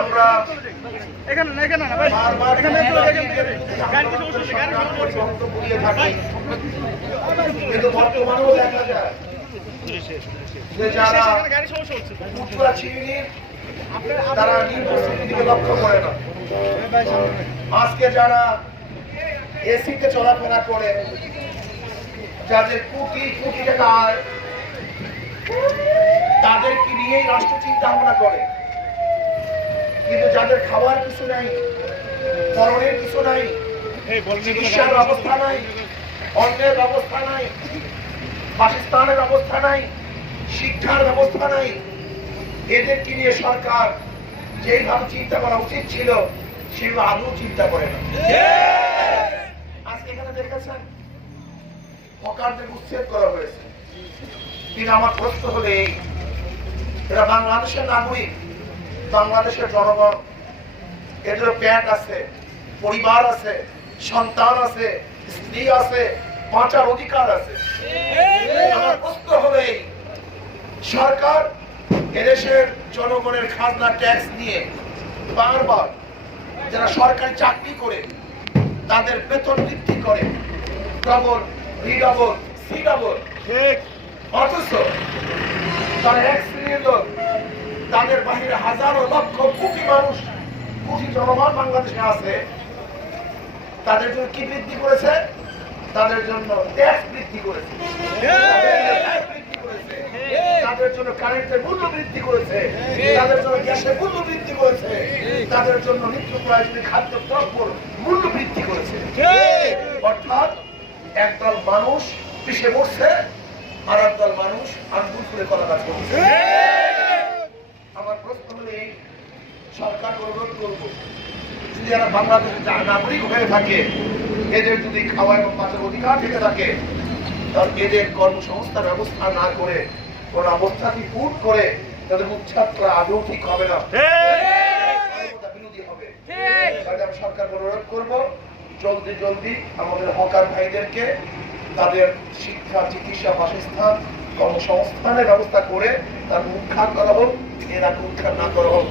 আমরা এখানে না এখানে না ভাই। এখানে একটু এখান থেকে গাড়ি কিছু উঠছে গাড়ি কিছু সরকারের উঠছে বক্তব্য দিয়ে থাকি। কিন্তু বর্তমানেও দেখা যায় যে যারা এখানে গাড়ি সমস্যা হচ্ছে। উত্তরা চিংড়ির তারা লক্ষ্য করে না। আজকে যারা এসিতে চলাফেরা করে যাদের কোটি কোটি টাকা আয় তাদেরকে নিয়েই রাষ্ট্র চিন্তা ভাবনা করে। কিন্তু যাদের খাওয়ার কিছু নাই পরনের কিছু নাই চিকিৎসার ব্যবস্থা নাই অন্যের ব্যবস্থা নাই বাসস্থানের ব্যবস্থা নাই শিক্ষার ব্যবস্থা নাই। এদেরকে নিয়ে সরকার যেইভাবে চিন্তা করা উচিত ছিল সেগুলো আদৌ চিন্তা করে না। আজকে এখানে দেখেছেন হকারদের উচ্ছেদ করা হয়েছে। কিন্তু আমার প্রশ্ন হলে এই এরা বাংলাদেশের নাগরিক বাংলাদেশের জনগণ এর এদের প্যাট আছে পরিবার আছে সন্তান আছে স্ত্রী আছে বাঁচার অধিকার আছে। আমার প্রশ্ন হলে সরকার এদেশের জনগণের খাজনা ট্যাক্স নিয়ে বারবার যারা সরকারি চাকরি করে তাদের বেতন বৃদ্ধি করে ডবল রিডবল সি ডবল অথচ তারা এক শ্রেণির লোক তাদের বাহিরে হাজারো লক্ষ কোটি মানুষ, কোটি জনগণ বাংলাদেশে আছে। তাদের জন্য কি বৃদ্ধি করেছে? তাদের জন্য ট্যাক্স বৃদ্ধি করেছে। খাদ্য মূল্য বৃদ্ধি করেছে। একদল মানুষ আর একদল মানুষ আঙ্গুল ফুলে কলা গাছ করছে আমার প্রশ্ন হলো এই সরকার অনুরোধ করব যদি যারা বাংলাদেশের নাগরিক হয়ে থাকে এদের যদি খাওয়া এবং বাঁচার অধিকার থেকে থাকে তাহলে এদের কর্মসংস্থান ব্যবস্থা না করে কোন অবস্থাকে ফুট করে তাদের উচ্ছাদ করা আদৌ ঠিক হবে না। বিরোধী হবে। সরকার অনুরোধ করব জলদি জলদি আমাদের হকার ভাইদেরকে তাদের শিক্ষা চিকিৎসা বাসস্থান কর্মসংস্থানের ব্যবস্থা করে তার উৎখাত করা হোক এরা উৎখাত না করা হোক।